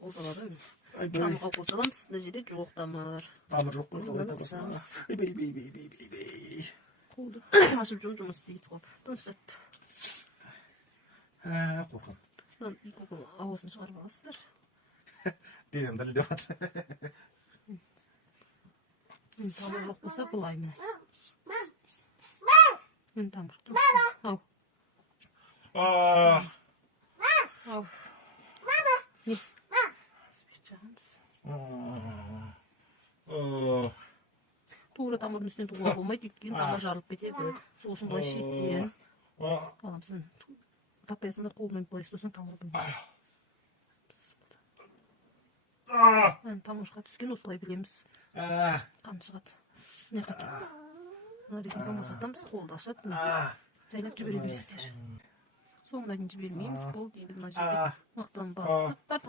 қолданады. Айбай. Тамырға қосаламыз, мына жерде жоқ тамыр. Тамыр жоқ қой, қалай Қосамыз. табасың? Бей. Қолды ашып жұмыс істейді ғой. Тыныш жат. Қорқам. Екі ауасын шығарып аласыздар. Денем дірілдеп жатыр. Тамыр жоқ болса былай міне. Тамыр жоқ. Ау. Ау. Не? Спирт жағамыз. Тура тамырдың үстінен тұруға болмайды, өйткені тамыр жарылып кетеді. Сол үшін былай шеттен аламыз. Таппайсыңдар қолмен былай ұстасаң тамыр білмейді. Тамырға түскен осылай білеміз. Қан шығады. Не қайтады? Мына резинканы босатамыз, қолды ашады. Жайлап жібере бересіздер. Соңына дейін жібермейміз. Бұл дейді мына жерде мақтаны басып тартып